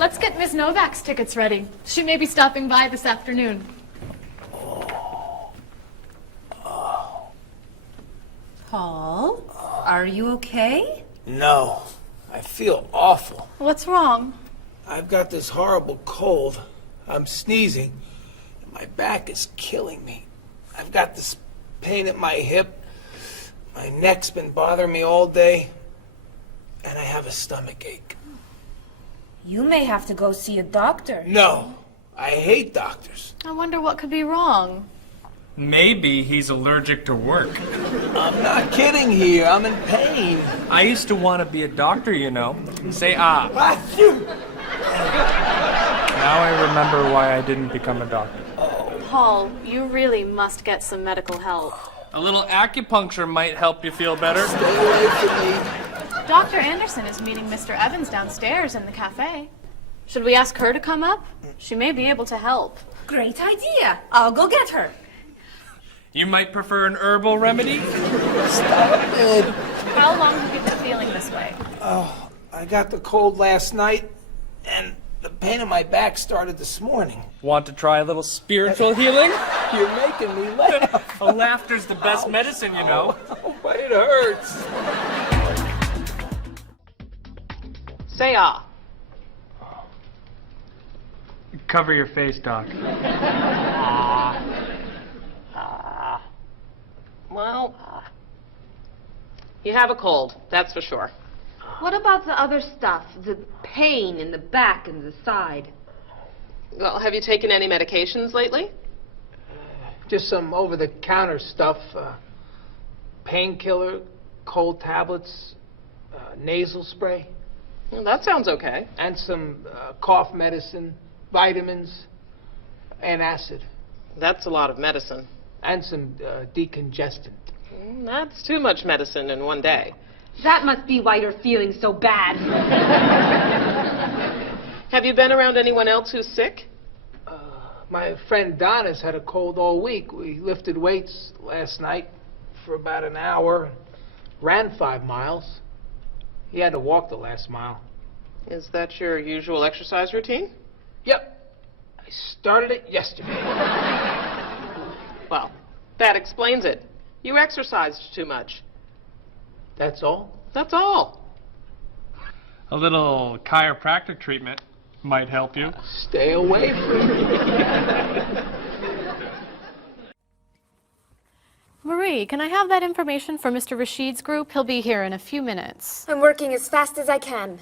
Let's get Ms. Novak's tickets ready. She may be stopping by this afternoon. Paul, are you okay? No, I feel awful. What's wrong? I've got this horrible cold. I'm sneezing, and my back is killing me. I've got this pain at my hip. My neck's been bothering me all day, and I have a stomach ache. You may have to go see a doctor. No, I hate doctors. I wonder what could be wrong. Maybe he's allergic to work. I'm not kidding here. I'm in pain. I used to want to be a doctor, you know. Say ah. Achoo! Now I remember why I didn't become a doctor. Paul, you really must get some medical help. A little acupuncture might help you feel better. Stay away from me. Dr. Anderson is meeting Mr. Evans downstairs in the cafe. Should we ask her to come up? She may be able to help. Great idea. I'll go get her. You might prefer an herbal remedy? Stop it. How long have you been feeling this way? I got the cold last night, and the pain in my back started this morning. Want to try a little spiritual healing? You're making me laugh. Laughter's the best medicine, you know. Oh, but it hurts. Say ah. Cover your face, Doc. Well, you have a cold, that's for sure. What about the other stuff? The pain in the back and the side? Well, have you taken any medications lately? Just some over-the-counter stuff. Painkiller, cold tablets, nasal spray, Well, that sounds okay. and some cough medicine, vitamins, and acid, That's a lot of medicine. and some decongestant. That's too much medicine in one day. That must be why you're feeling so bad. Have you been around anyone else who's sick? My friend Donna's had a cold all week. We lifted weights last night for about an hour, ran 5 miles. He had to walk the last mile. Is that your usual exercise routine? Yep, I started it yesterday. Well, that explains it. You exercised too much. That's all? That's all. A little chiropractic treatment might help you. Stay away from me. Marie, can I have that information for Mr. Rashid's group? He'll be here in a few minutes. I'm working as fast as I can.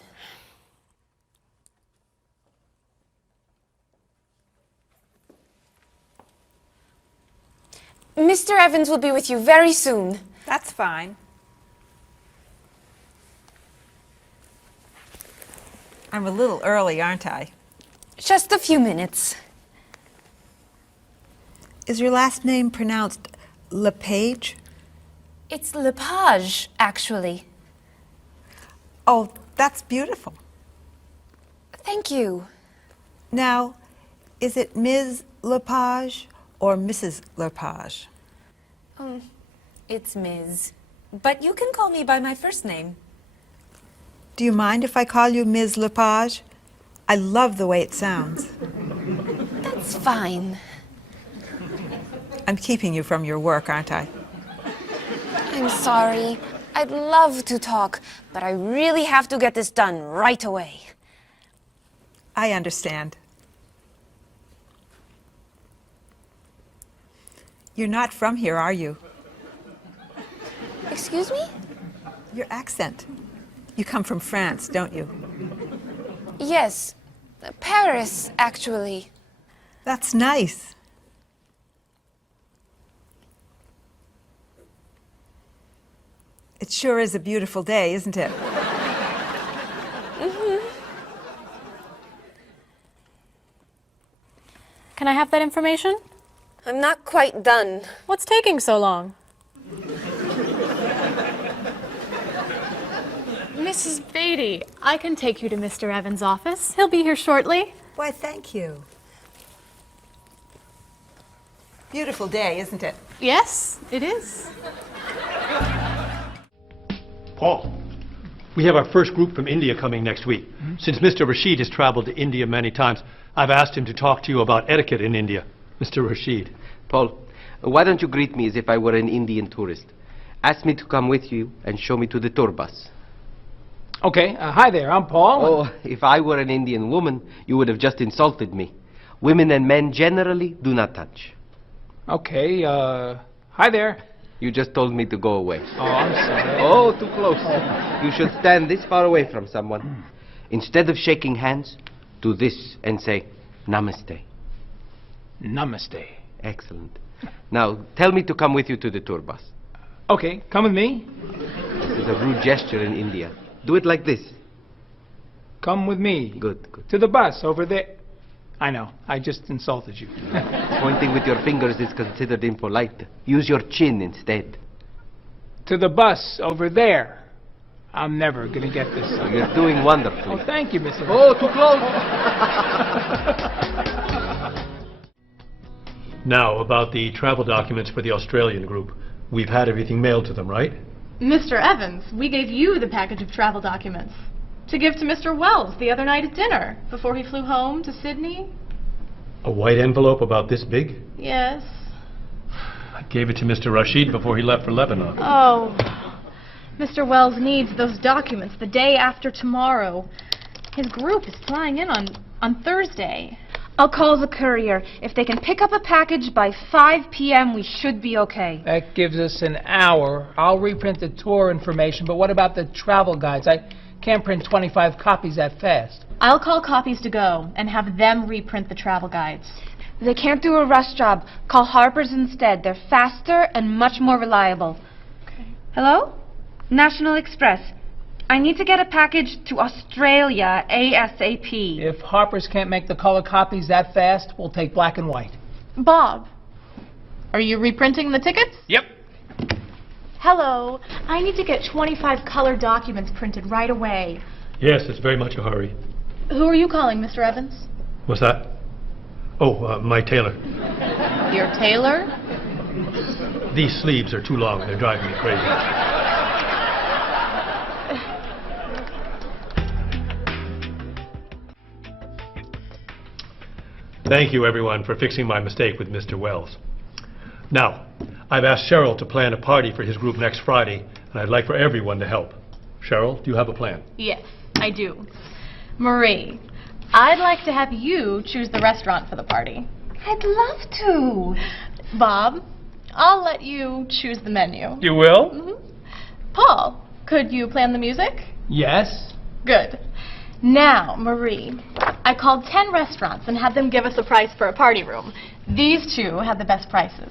Mr. Evans will be with you very soon. That's fine. I'm a little early, aren't I? Just a few minutes. Is your last name pronounced LePage? It's Lepage, actually. Oh, that's beautiful. Thank you. Now, is it Ms. Lepage or Mrs. Lepage? It's Ms. But you can call me by my first name. Do you mind if I call you Ms. Lepage? I love the way it sounds. That's fine. I'm keeping you from your work, aren't I? I'm sorry. I'd love to talk, but I really have to get this done right away. I understand. You're not from here, are you? Excuse me? Your accent. You come from France, don't you? Yes. Paris, actually. That's nice. It sure is a beautiful day, isn't it? Can I have that information? I'm not quite done. What's taking so long? Mrs. Beatty, I can take you to Mr. Evans' office. He'll be here shortly. Why, thank you. Beautiful day, isn't it? Yes, it is. Paul, We have our first group from India coming next week. Since Mr. Rashid has traveled to India many times, I've asked him to talk to you about etiquette in India. Mr. Rashid. Paul, why don't you greet me as if I were an Indian tourist? Ask me to come with you and show me to the tour bus. Okay, hi there, I'm Paul. Oh, if I were an Indian woman, you would have just insulted me. Women and men generally do not touch. Okay, hi there. You just told me to go away. Oh, I'm sorry. Oh, too close. You should stand this far away from someone. Instead of shaking hands, do this and say, Namaste. Namaste. Excellent. Now, tell me to come with you to the tour bus. Okay, come with me. This is a rude gesture in India. Do it like this. Come with me. Good, good. To the bus, over there. I know, I just insulted you. Pointing with your fingers is considered impolite. Use your chin instead. To the bus, over there. I'm never gonna get this. You're doing wonderfully. Oh, thank you, Mr. Oh, too close! Now, about the travel documents for the Australian group. We've had everything mailed to them, right? Mr. Evans, we gave you the package of travel documents to give to Mr. Wells the other night at dinner before he flew home to Sydney. A white envelope about this big? Yes. I gave it to Mr. Rashid before he left for Lebanon. Oh, Mr. Wells needs those documents the day after tomorrow. His group is flying in on Thursday. I'll call the courier. If they can pick up a package by 5 p.m., we should be okay. That gives us an hour. I'll reprint the tour information, but what about the travel guides? I can't print 25 copies that fast. I'll call Copies to Go and have them reprint the travel guides. They can't do a rush job. Call Harper's instead. They're faster and much more reliable. Okay. Hello? National Express. I need to get a package to Australia ASAP. If Harper's can't make the color copies that fast, we'll take black and white. Bob, are you reprinting the tickets? Yep. Hello. I need to get 25 color documents printed right away. Yes, it's very much a hurry. Who are you calling, Mr. Evans? What's that? Oh, my tailor. Your tailor? These sleeves are too long. They're driving me crazy. Thank you, everyone, for fixing my mistake with Mr. Wells. Now, I've asked Cheryl to plan a party for his group next Friday, and I'd like for everyone to help. Cheryl, do you have a plan? Yes, I do. Marie, I'd like to have you choose the restaurant for the party. I'd love to. Bob, I'll let you choose the menu. You will? Mm-hmm. Paul, could you plan the music? Yes? Good. Now, Marie, I called 10 restaurants and had them give us a price for a party room. These two had the best prices.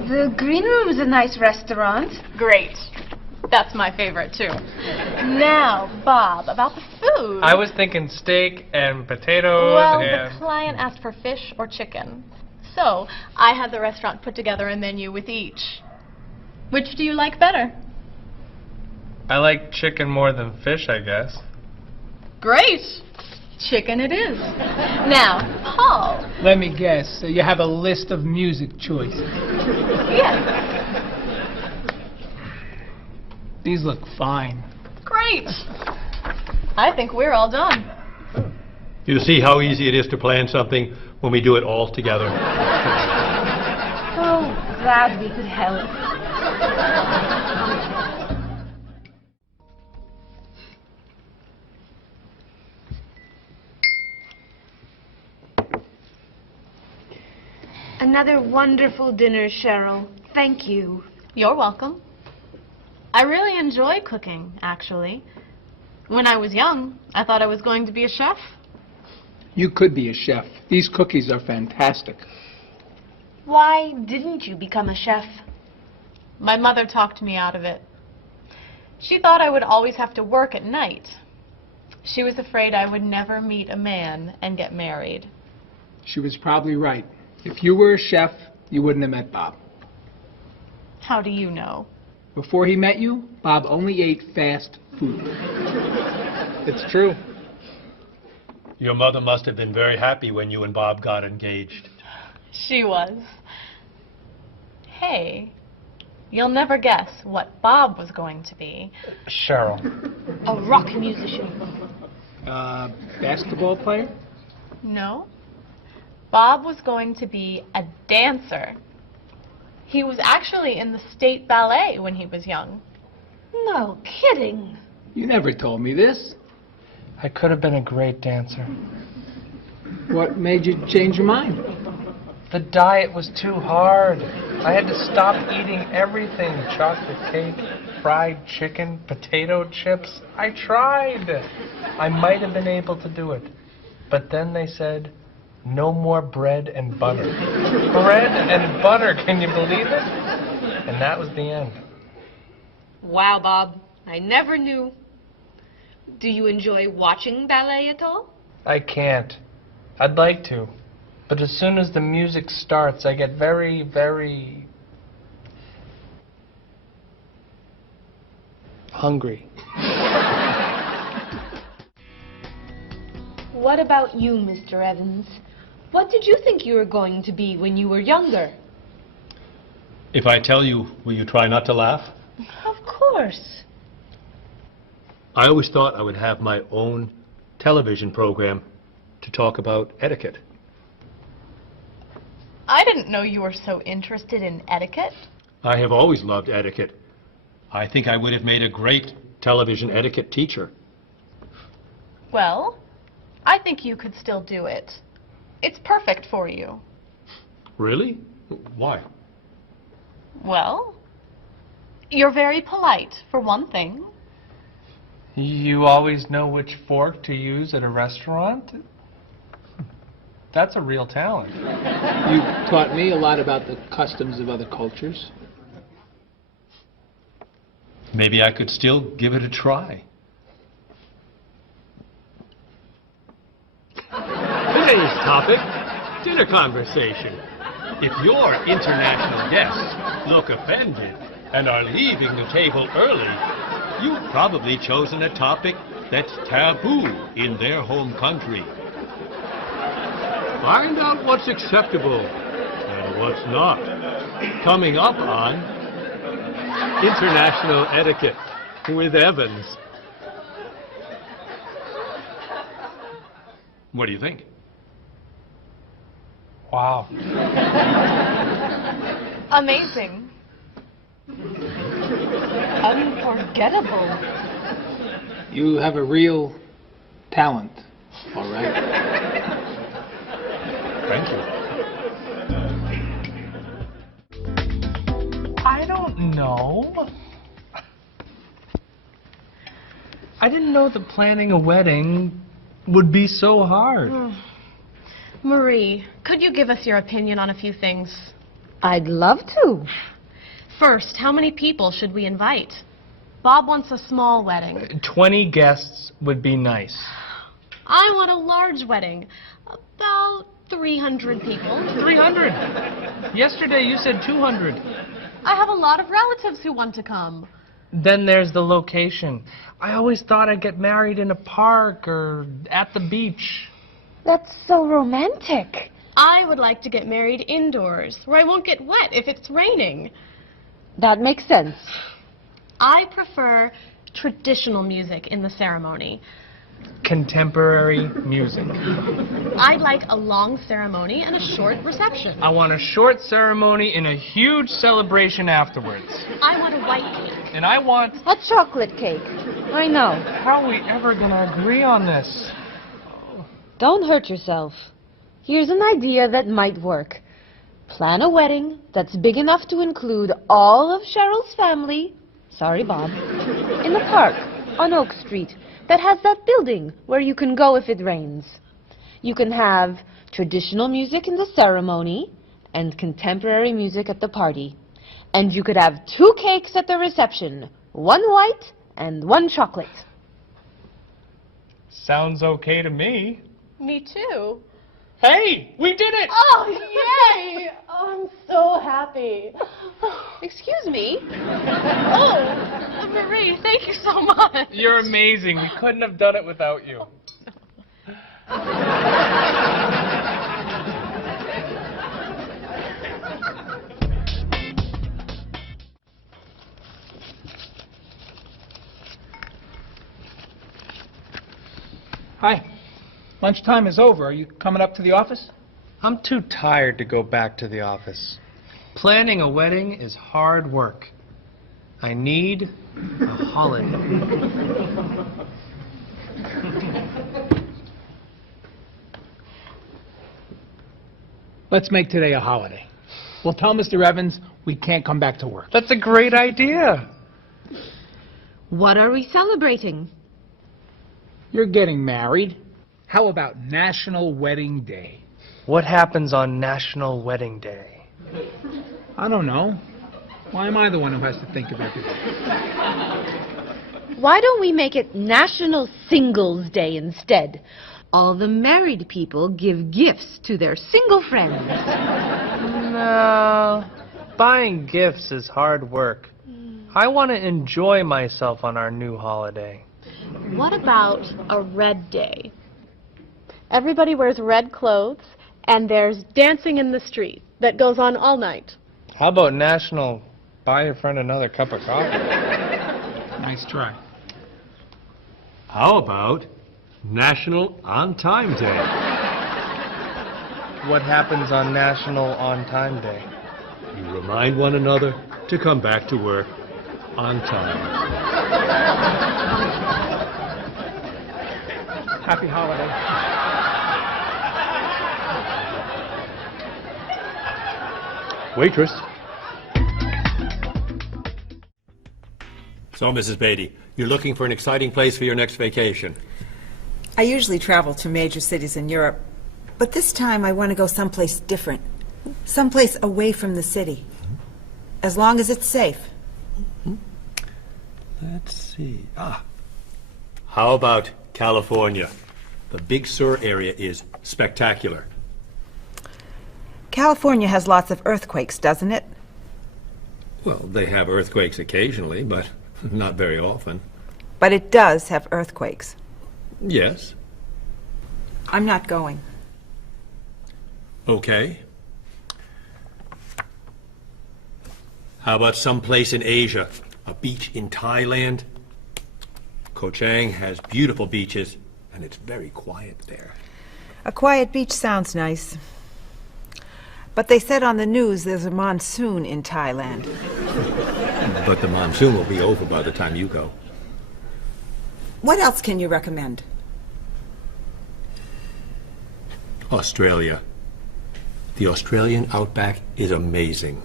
The Green Room's a nice restaurant. Great. That's my favorite, too. Now, Bob, about the food. I was thinking steak and potatoes Well, and... the client asked for fish or chicken. So, I had the restaurant put together a menu with each. Which do you like better? I like chicken more than fish, I guess. Great. Chicken it is. Now, Paul. Let me guess. You have a list of music choices. Yes. These look fine. Great. I think we're all done. You see how easy it is to plan something when we do it all together? Oh, glad we could help. Another wonderful dinner, Cheryl. Thank you. You're welcome. I really enjoy cooking, actually. When I was young, I thought I was going to be a chef. You could be a chef. These cookies are fantastic. Why didn't you become a chef? My mother talked me out of it. She thought I would always have to work at night. She was afraid I would never meet a man and get married. She was probably right. If you were a chef, you wouldn't have met Bob. How do you know? Before he met you, Bob only ate fast food. It's true. Your mother must have been very happy when you and Bob got engaged. She was. Hey, You'll never guess what Bob was going to be. Cheryl. A rock musician. Basketball player? No. Bob was going to be a dancer. He was actually in the state ballet when he was young. No kidding. You never told me this. I could have been a great dancer. What made you change your mind? The diet was too hard. I had to stop eating everything. Chocolate cake, fried chicken, potato chips. I tried. I might have been able to do it. But then they said, no more bread and butter. Bread and butter, can you believe it? And that was the end. Wow, Bob. I never knew. Do you enjoy watching ballet at all? I can't. I'd like to. But as soon as the music starts, I get very, very hungry. What about you, Mr. Evans? What did you think you were going to be when you were younger? If I tell you, will you try not to laugh? Of course. I always thought I would have my own television program to talk about etiquette. I didn't know you were so interested in etiquette. I have always loved etiquette. I think I would have made a great television etiquette teacher. Well, I think you could still do it. It's perfect for you. Really? Why? Well, you're very polite, for one thing. You always know which fork to use at a restaurant? That's a real talent. You taught me a lot about the customs of other cultures. Maybe I could still give it a try. Today's topic, dinner conversation. If your international guests look offended and are leaving the table early, you've probably chosen a topic that's taboo in their home country. Find out what's acceptable and what's not. Coming up on International Etiquette with Evans. What do you think? Wow. Amazing. Unforgettable. You have a real talent, all right? Thank you. I don't know. I didn't know that planning a wedding would be so hard. Marie, could you give us your opinion on a few things? I'd love to. First, how many people should we invite? Bob wants a small wedding. 20 guests would be nice. I want a large wedding. About 300 people. 300. Yesterday you said 200. I have a lot of relatives who want to come. Then there's the location. I always thought I'd get married in a park or at the beach. That's so romantic. I would like to get married indoors, where I won't get wet if it's raining. That makes sense. I prefer traditional music in the ceremony. Contemporary music. I'd like a long ceremony and a short reception. I want a short ceremony and a huge celebration afterwards. I want a white cake. And I want... A chocolate cake. I know. How are we ever gonna agree on this? Don't hurt yourself. Here's an idea that might work. Plan a wedding that's big enough to include all of Cheryl's family, sorry Bob, in the park on Oak Street that has that building where you can go if it rains. You can have traditional music in the ceremony and contemporary music at the party. And you could have 2 cakes at the reception, 1 white and 1 chocolate. Sounds okay to me. Me too. Hey, we did it! Oh, yay! Oh, I'm so happy. Excuse me. Oh, Marie, thank you so much. You're amazing. We couldn't have done it without you. Hi. Lunchtime is over. Are you coming up to the office? I'm too tired to go back to the office. Planning a wedding is hard work. I need a holiday. Let's make today a holiday. We'll tell Mr. Evans we can't come back to work. That's a great idea. What are we celebrating? You're getting married. How about National Wedding Day? What happens on National Wedding Day? I don't know. Why am I the one who has to think of everything? Why don't we make it National Singles Day instead? All the married people give gifts to their single friends. No. Buying gifts is hard work. I want to enjoy myself on our new holiday. What about a red day? Everybody wears red clothes, and there's dancing in the street that goes on all night. How about National Buy Your Friend Another Cup of Coffee? Nice try. How about National On Time Day? What happens on National On Time Day? You remind one another to come back to work on time. Happy holiday. Waitress. So, Mrs. Beatty, you're looking for an exciting place for your next vacation. I usually travel to major cities in Europe, but this time I want to go someplace different. Someplace away from the city. As long as it's safe. Let's see. How about California? The Big Sur area is spectacular. California has lots of earthquakes, doesn't it? Well, they have earthquakes occasionally, but not very often. But it does have earthquakes. Yes. I'm not going. Okay. How about someplace in Asia? A beach in Thailand? Koh Chang has beautiful beaches, and it's very quiet there. A quiet beach sounds nice. But they said on the news there's a monsoon in Thailand. But the monsoon will be over by the time you go. What else can you recommend? Australia. The Australian outback is amazing.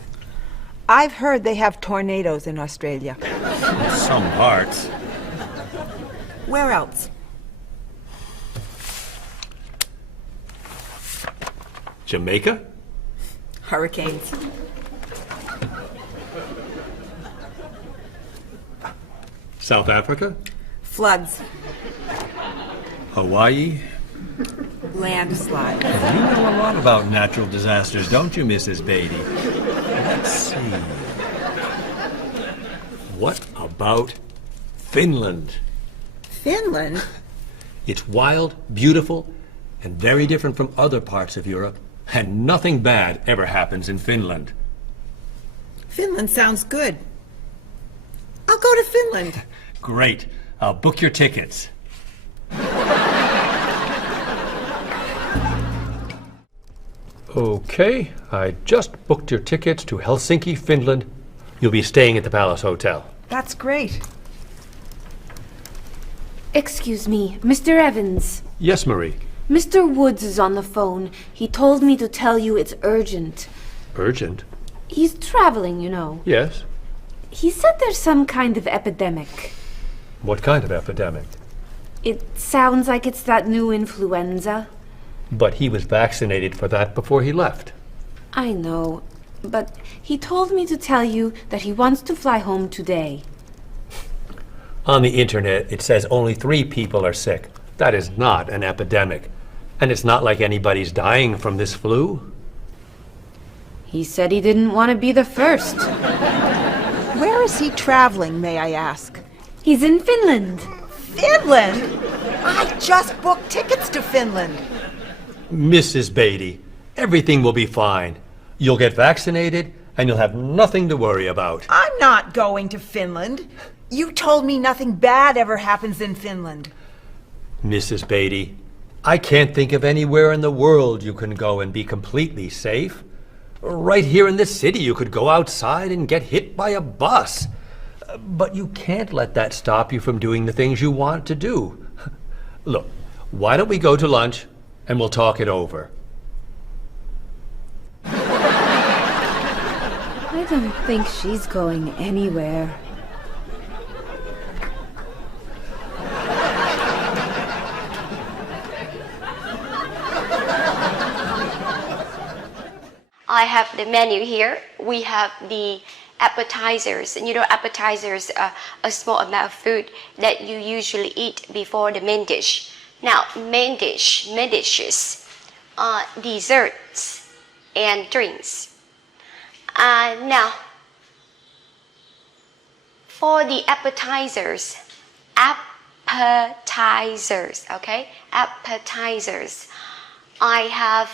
I've heard they have tornadoes in Australia. In some parts. Where else? Jamaica? Hurricanes. South Africa? Floods. Hawaii? Landslides. You know a lot about natural disasters, don't you, Mrs. Beatty? Let's see. What about Finland? Finland? It's wild, beautiful, and very different from other parts of Europe, and nothing bad ever happens in Finland. Finland sounds good. I'll go to Finland. Great. I'll book your tickets. Okay, I just booked your tickets to Helsinki, Finland. You'll be staying at the Palace Hotel. That's great. Excuse me, Mr. Evans. Yes, Marie. Mr. Woods is on the phone. He told me to tell you it's urgent. Urgent? He's traveling, you know. Yes. He said there's some kind of epidemic. What kind of epidemic? It sounds like it's that new influenza. But he was vaccinated for that before he left. I know, but he told me to tell you that he wants to fly home today. On the internet, it says only 3 people are sick. That is not an epidemic. And it's not like anybody's dying from this flu. He said he didn't want to be the first. Where is he traveling, may I ask? He's in Finland. Finland? I just booked tickets to Finland. Mrs. Beatty, everything will be fine. You'll get vaccinated, and you'll have nothing to worry about. I'm not going to Finland. You told me nothing bad ever happens in Finland. Mrs. Beatty, I can't think of anywhere in the world you can go and be completely safe. Right here in this city, you could go outside and get hit by a bus. But you can't let that stop you from doing the things you want to do. Look, why don't we go to lunch and we'll talk it over? I don't think she's going anywhere. I have the menu here. We have the appetizers. And you know, appetizers are a small amount of food that you usually eat before the main dish. Now, main dishes, desserts and drinks. Now, for the appetizers, okay? Appetizers. I have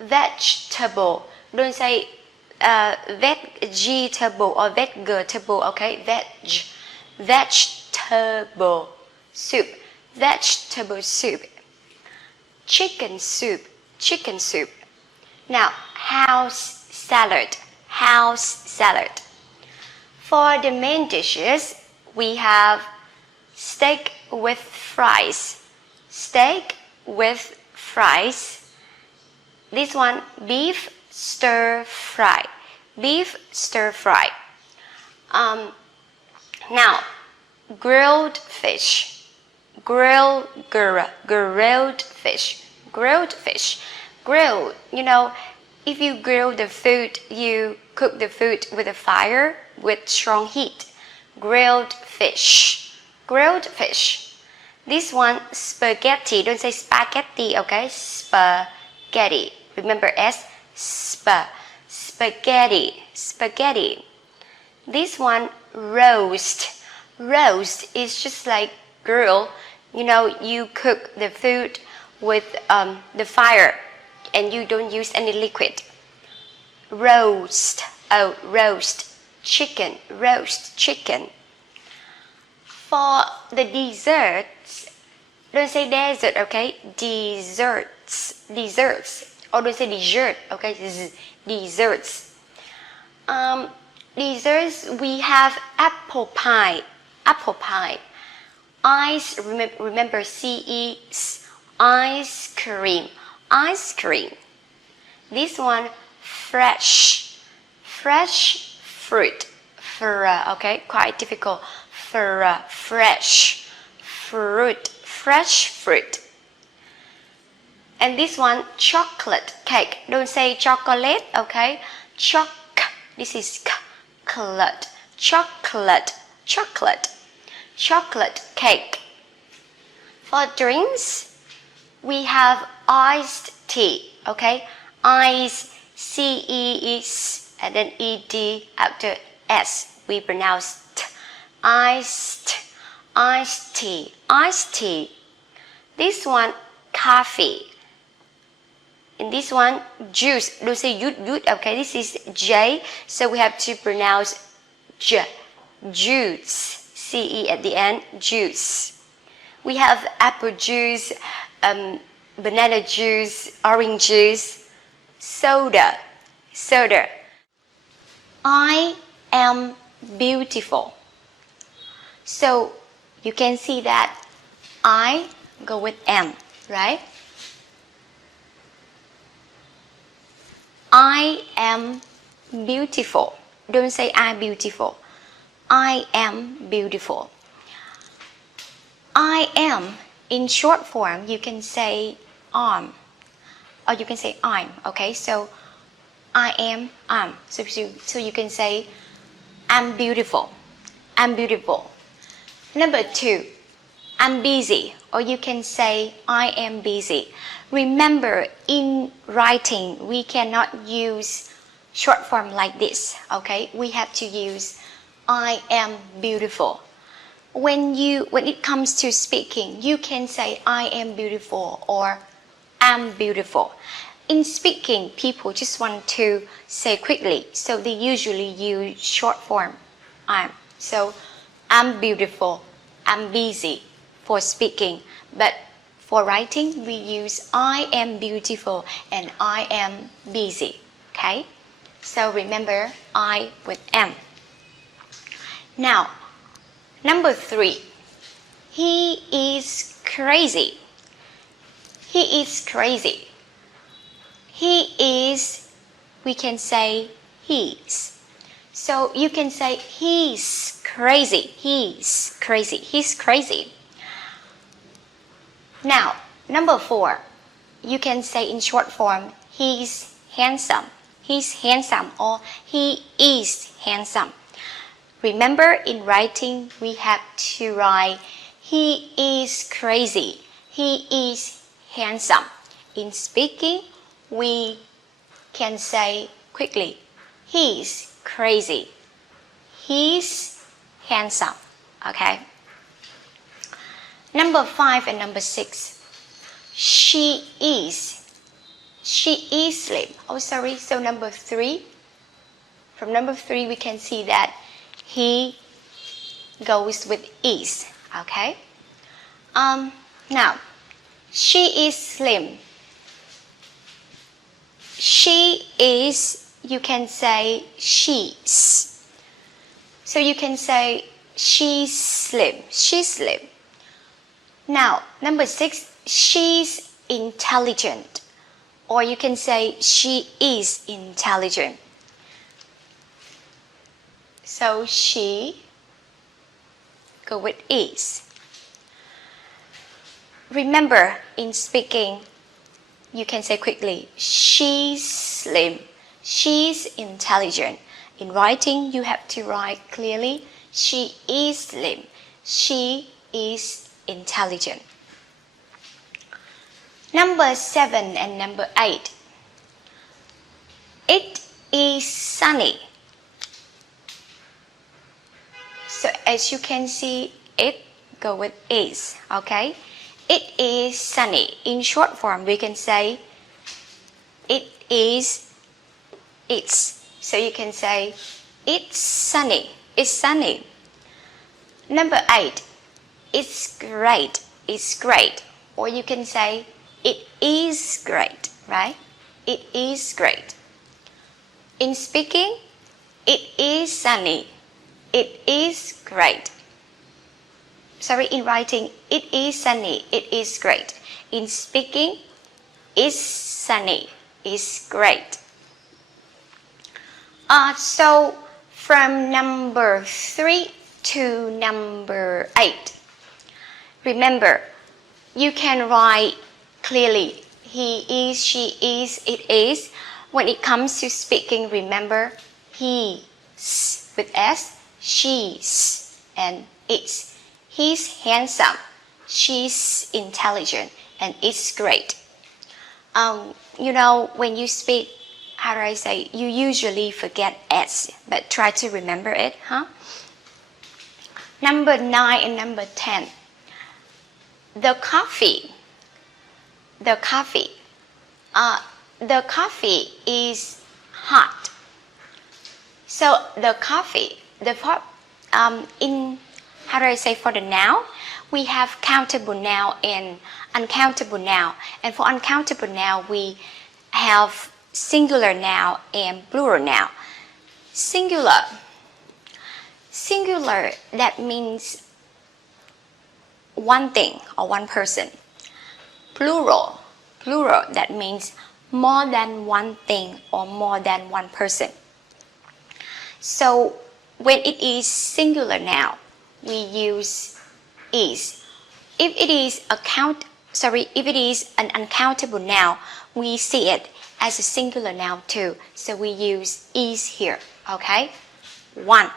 vegetable. Don't say vegetable or vegetable, okay? Vegetable soup. Vegetable soup. Chicken soup. Chicken soup. Now, house salad. House salad. For the main dishes, we have steak with fries. Steak with fries. This one, beef stir fry. Beef stir fry. Now, grilled fish. Grilled fish. Grilled fish. Grill, you know, if you grill the food, you cook the food with a fire with strong heat. Grilled fish. Grilled fish. This one, spaghetti. Don't say spaghetti, okay? Spaghetti. Remember S? Spaghetti. Spaghetti. This one, roast. Roast is just like grill. You know, you cook the food with the fire and you don't use any liquid. Roast. Oh, roast. Chicken. Roast chicken. For the desserts, don't say dessert, okay? Desserts. Desserts. Or don't say dessert, okay? Desserts. Desserts, we have apple pie. Apple pie. Ice, remember CE, ice cream. Ice cream. This one, fresh. Fresh fruit. Okay, quite difficult. Fresh fruit. Fresh fruit. And this one, chocolate cake. Don't say chocolate, okay? This is chocolate. Chocolate. Chocolate. Chocolate cake. For drinks, we have iced tea, okay? Ice, C-E-S, and then E-D after S. We pronounce T. Iced tea. Iced tea. This one, coffee. In this one, juice. Don't say yud, okay? This is J, so we have to pronounce J. Juice. C-E at the end, juice. We have apple juice, banana juice, orange juice, soda. Soda. I am beautiful. So you can see that I go with am, right? I am beautiful. Don't say I'm beautiful. I am beautiful. I am, in short form, you can say or you can say I'm, okay? So I am, I'm. So you can say I'm beautiful. I'm beautiful. Number 2, I'm busy, or you can say I am busy. Remember, in writing, we cannot use short form like this, okay? We have to use I am beautiful. When it comes to speaking, you can say I am beautiful or I'm beautiful. In speaking, people just want to say quickly, so they usually use short form I'm. So I'm beautiful, I'm busy. for speaking, but for writing, we use I am beautiful and I am busy. Okay? So remember I with am. Now, number 3. He is crazy. He is crazy. He is, we can say he's. So you can say he's crazy. He's crazy. He's crazy. Now, number 4. You can say in short form, he's handsome. He's handsome or he is handsome. Remember, in writing, we have to write he is crazy. He is handsome. In speaking, we can say quickly, he's crazy. He's handsome. Okay? Number 5 and number 6. She is. She is slim. Oh, sorry. So number 3. From number 3, we can see that he goes with is. Okay? Now, she is slim. She is, you can say she's. So you can say she's slim. She's slim. Now, number 6, she's intelligent. Or you can say she is intelligent. So she, go with is. Remember, in speaking, you can say quickly, she's slim, she's intelligent. In writing, you have to write clearly, she is slim, she is intelligent. Number 7 and number 8. It is sunny. So as you can see, it go with is, okay? It is sunny. In short form, we can say it is, it's. So you can say it's sunny. It's sunny. Number 8. It's great. It's great. Or you can say it is great, right? It is great. In speaking, it is sunny. It is great. Sorry, in writing, it is sunny. It is great. In speaking, it's sunny. It's great. So from number 3 to number 8, remember, you can write clearly he is, she is, it is. When it comes to speaking, remember he's with S, she's, and it's. He's handsome, she's intelligent, and it's great. You know, when you speak, how do I say, you usually forget S, but try to remember it, huh? Number 9 and number 10. The coffee. The coffee. The coffee is hot. So the coffee, in, how do I say, for the noun, we have countable noun and uncountable noun. And for uncountable noun, we have singular noun and plural noun. Singular. Singular, that means one thing or one person. Plural. Plural, that means more than one thing or more than one person. So when it is singular noun, we use is. If it is if it is an uncountable noun, we see it as a singular noun too. So we use is here. Okay? 1.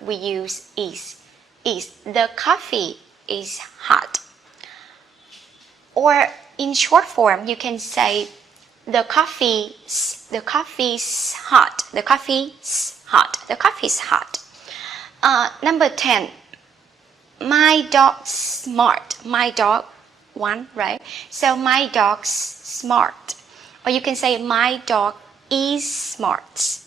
We use is. Is. The coffee is hot. Or in short form, you can say the coffee's hot. The coffee's hot. The coffee's hot. Number 10. My dog's smart. My dog, 1, right? So my dog's smart. Or you can say my dog is smart.